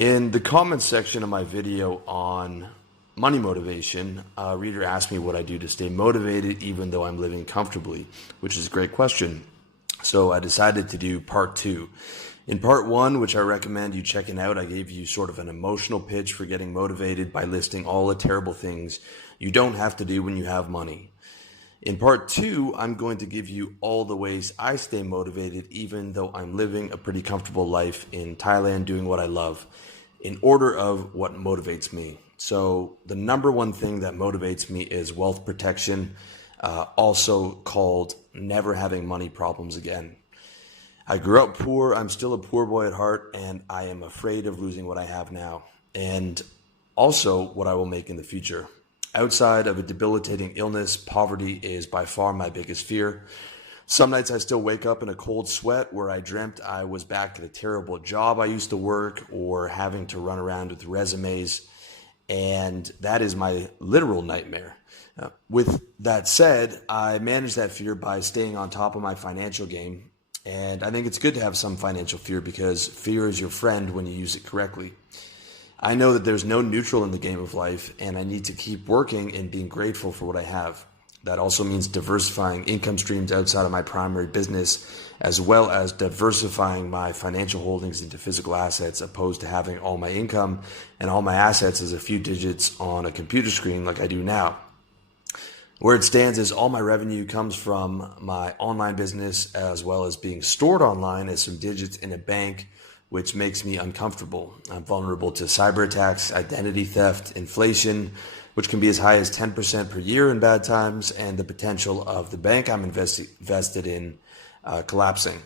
In the comments section of my video on money motivation, a reader asked me what I do to stay motivated even though I'm living comfortably, which is a great question. So I decided to do part two. In part one, which I recommend you checking out, I gave you sort of an emotional pitch for getting motivated by listing all the terrible things you don't have to do when you have money. In part two, I'm going to give you all the ways I stay motivated even though I'm living a pretty comfortable life in Thailand doing what I love, in order of what motivates me. So the number one thing that motivates me is wealth protection, also called never having money problems again. I grew up poor, I'm still a poor boy at heart, and I am afraid of losing what I have now, and also what I will make in the future. Outside of a debilitating illness, poverty is by far my biggest fear. Some nights I still wake up in a cold sweat where I dreamt I was back at a terrible job I used to work or having to run around with resumes, and that is my literal nightmare. With that said, I manage that fear by staying on top of my financial game, and I think it's good to have some financial fear because fear is your friend when you use it correctly. I know that there's no neutral in the game of life, and I need to keep working and being grateful for what I have. That also means diversifying income streams outside of my primary business, as well as diversifying my financial holdings into physical assets, opposed to having all my income and all my assets as a few digits on a computer screen like I do now. Where it stands is all my revenue comes from my online business, as well as being stored online as some digits in a bank, which makes me uncomfortable. I'm vulnerable to cyber attacks, identity theft, inflation, which can be as high as 10% per year in bad times, and the potential of the bank I'm invested in collapsing.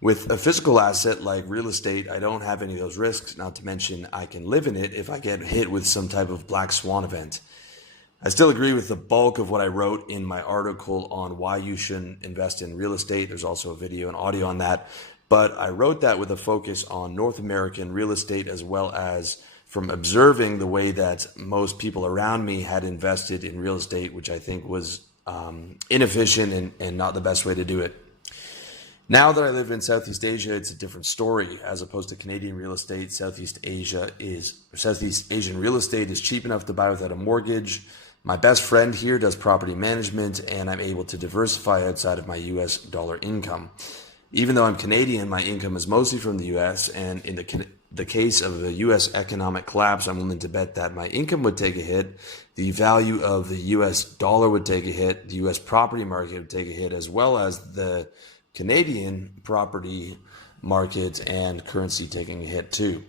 With a physical asset like real estate, I don't have any of those risks, not to mention I can live in it if I get hit with some type of black swan event. I still agree with the bulk of what I wrote in my article on why you shouldn't invest in real estate. There's also a video and audio on that. But I wrote that with a focus on North American real estate, as well as from observing the way that most people around me had invested in real estate, which I think was inefficient and not the best way to do it. Now that I live in Southeast Asia, it's a different story. As opposed to Canadian real estate, Southeast Asian real estate is cheap enough to buy without a mortgage. My best friend here does property management, and I'm able to diversify outside of my US dollar income. Even though I'm Canadian, my income is mostly from the US, and in the case of a US economic collapse, I'm willing to bet that my income would take a hit, the value of the US dollar would take a hit, the US property market would take a hit, as well as the Canadian property market and currency taking a hit too.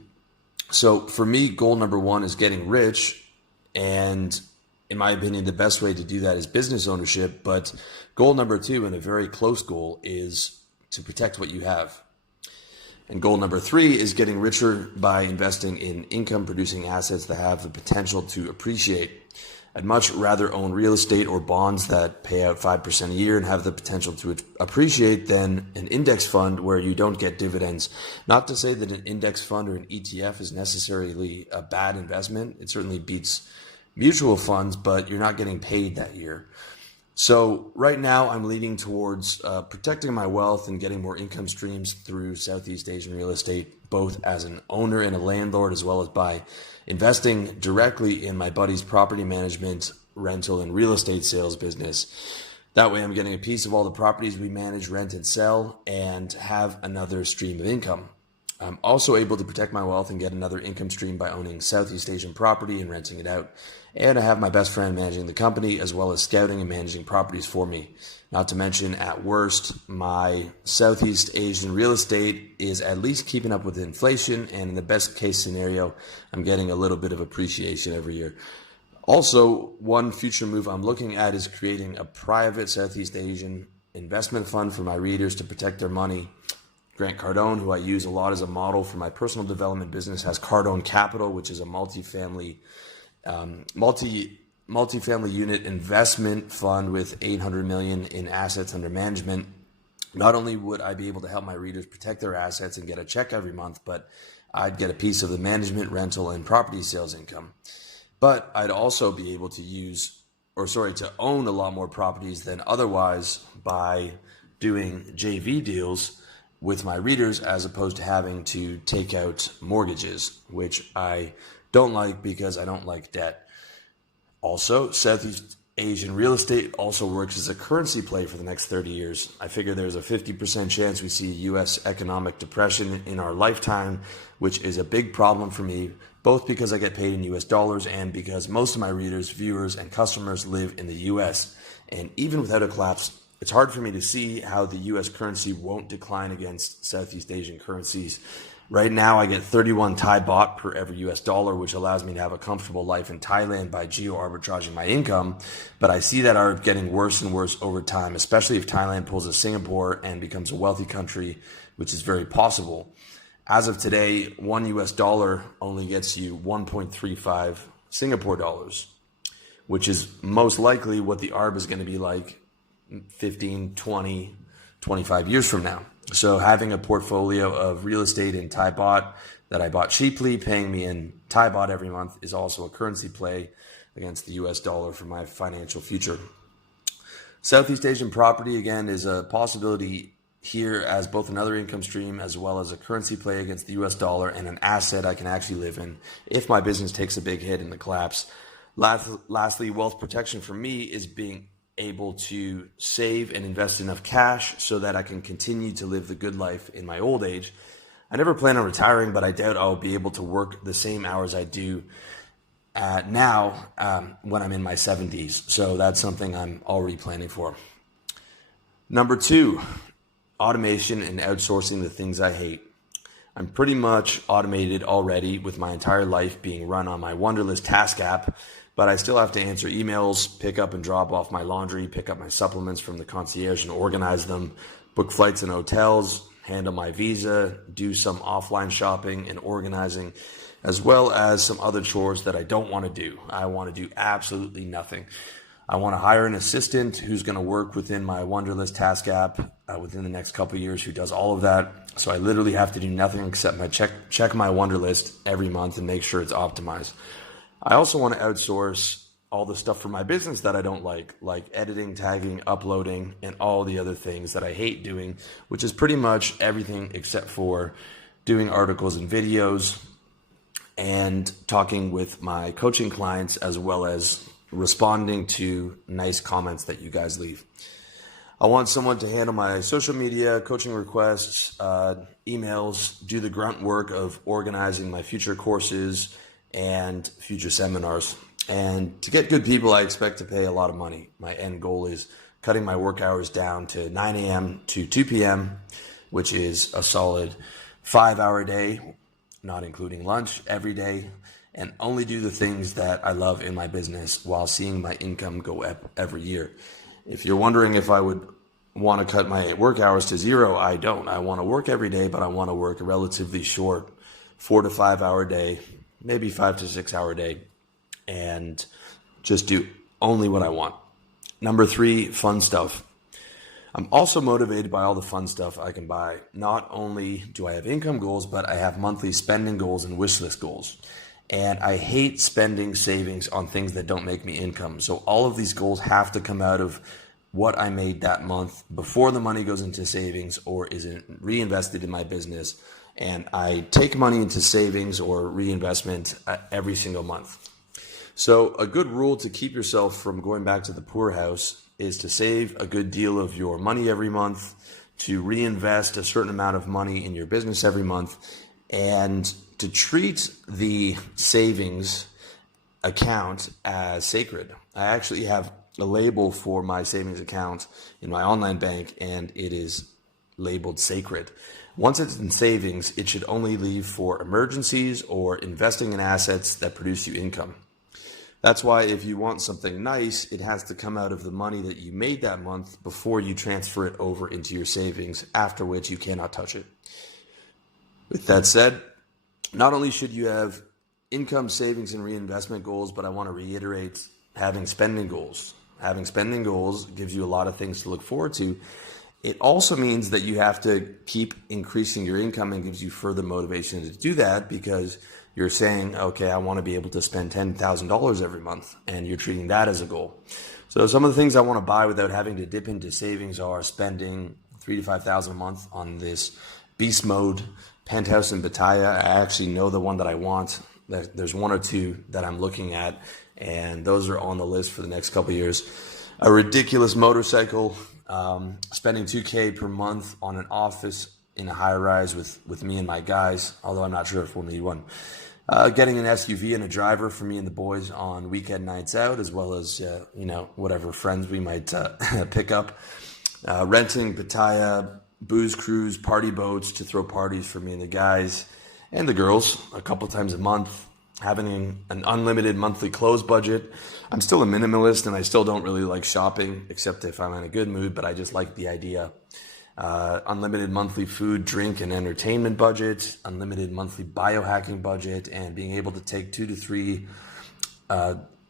So for me, goal number one is getting rich, and in my opinion, the best way to do that is business ownership. But goal number two, and a very close goal, is to protect what you have. And goal number three is getting richer by investing in income producing assets that have the potential to appreciate. I'd much rather own real estate or bonds that pay out 5% a year and have the potential to appreciate than an index fund where you don't get dividends. Not to say that an index fund or an ETF is necessarily a bad investment. It certainly beats mutual funds, but you're not getting paid that year. So right now I'm leaning towards protecting my wealth and getting more income streams through Southeast Asian real estate, both as an owner and a landlord, as well as by investing directly in my buddy's property management, rental, and real estate sales business. That way I'm getting a piece of all the properties we manage, rent, and sell, and have another stream of income. I'm also able to protect my wealth and get another income stream by owning Southeast Asian property and renting it out. And I have my best friend managing the company, as well as scouting and managing properties for me. Not to mention, at worst, my Southeast Asian real estate is at least keeping up with inflation, and in the best case scenario, I'm getting a little bit of appreciation every year. Also, one future move I'm looking at is creating a private Southeast Asian investment fund for my readers to protect their money. Grant Cardone, who I use a lot as a model for my personal development business, has Cardone Capital, which is a multifamily unit investment fund with $800 million in assets under management. Not only would I be able to help my readers protect their assets and get a check every month, but I'd get a piece of the management, rental, and property sales income. But I'd also be able to own a lot more properties than otherwise by doing JV deals with my readers as opposed to having to take out mortgages, which I don't like because I don't like debt. Also, Southeast Asian real estate also works as a currency play for the next 30 years. I figure there's a 50% chance we see a U.S. economic depression in our lifetime, which is a big problem for me, both because I get paid in U.S. dollars and because most of my readers, viewers, and customers live in the U.S. And even without a collapse, it's hard for me to see how the U.S. currency won't decline against Southeast Asian currencies. Right now, I get 31 Thai baht per every US dollar, which allows me to have a comfortable life in Thailand by geo-arbitraging my income. But I see that art getting worse and worse over time, especially if Thailand pulls a Singapore and becomes a wealthy country, which is very possible. As of today, one US dollar only gets you 1.35 Singapore dollars, which is most likely what the ARB is going to be like 15, 20, 25 years from now. So having a portfolio of real estate in Thai baht that I bought cheaply, paying me in Thai baht every month, is also a currency play against the US dollar for my financial future. Southeast Asian property, again, is a possibility here as both another income stream as well as a currency play against the US dollar and an asset I can actually live in if my business takes a big hit in the collapse. Lastly, wealth protection for me is being able to save and invest enough cash so that I can continue to live the good life in my old age. I never plan on retiring, but I doubt I'll be able to work the same hours I do now when I'm in my 70s. So that's something I'm already planning for. Number 2, automation and outsourcing the things I hate. I'm pretty much automated already with my entire life being run on my Wunderlist task app, but I still have to answer emails, pick up and drop off my laundry, pick up my supplements from the concierge and organize them, book flights and hotels, handle my visa, do some offline shopping and organizing, as well as some other chores that I don't want to do. I want to do absolutely nothing. I want to hire an assistant who's going to work within my Wunderlist task app within the next couple of years who does all of that. So I literally have to do nothing except check my Wunderlist every month and make sure it's optimized. I also want to outsource all the stuff for my business that I don't like editing, tagging, uploading, and all the other things that I hate doing, which is pretty much everything except for doing articles and videos and talking with my coaching clients, as well as responding to nice comments that you guys leave. I want someone to handle my social media, coaching requests, emails, do the grunt work of organizing my future courses and future seminars. And to get good people, I expect to pay a lot of money. My end goal is cutting my work hours down to 9 a.m. to 2 p.m., which is a solid 5-hour day, not including lunch, every day, and only do the things that I love in my business while seeing my income go up every year. If you're wondering if I would want to cut my work hours to 0, I don't. I want to work every day, but I want to work a relatively short 4 to 5 hour day, maybe 5 to 6 hour day, and just do only what I want. Number 3, fun stuff. I'm also motivated by all the fun stuff I can buy. Not only do I have income goals, but I have monthly spending goals and wish list goals. And I hate spending savings on things that don't make me income. So all of these goals have to come out of what I made that month before the money goes into savings or is reinvested in my business. And I take money into savings or reinvestment every single month. So a good rule to keep yourself from going back to the poorhouse is to save a good deal of your money every month, to reinvest a certain amount of money in your business every month, and to treat the savings account as sacred. I actually have a label for my savings account in my online bank, and it is labeled sacred. Once it's in savings, it should only leave for emergencies or investing in assets that produce you income. That's why if you want something nice, it has to come out of the money that you made that month before you transfer it over into your savings, after which you cannot touch it. With that said, not only should you have income, savings, and reinvestment goals, but I want to reiterate having spending goals. Having spending goals gives you a lot of things to look forward to. It also means that you have to keep increasing your income and gives you further motivation to do that because you're saying, okay, I want to be able to spend $10,000 every month, and you're treating that as a goal. So some of the things I want to buy without having to dip into savings are spending 3 to 5,000 a month on this beast mode penthouse in Pattaya. I actually know the one that I want. There's one or two that I'm looking at, and those are on the list for the next couple of years. A ridiculous motorcycle, spending $2K per month on an office in a high-rise with me and my guys, although I'm not sure if we'll need one. Getting an SUV and a driver for me and the boys on weekend nights out, as well as, whatever friends we might pick up. Renting Pattaya booze cruise, party boats to throw parties for me and the guys and the girls a couple times a month. Having an unlimited monthly clothes budget. I'm still a minimalist and I still don't really like shopping, except if I'm in a good mood, but I just like the idea. Unlimited monthly food, drink, and entertainment budget, unlimited monthly biohacking budget, and being able to take 2 to 3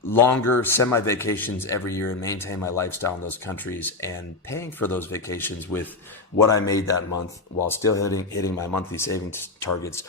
longer semi-vacations every year and maintain my lifestyle in those countries, and paying for those vacations with what I made that month while still hitting my monthly savings targets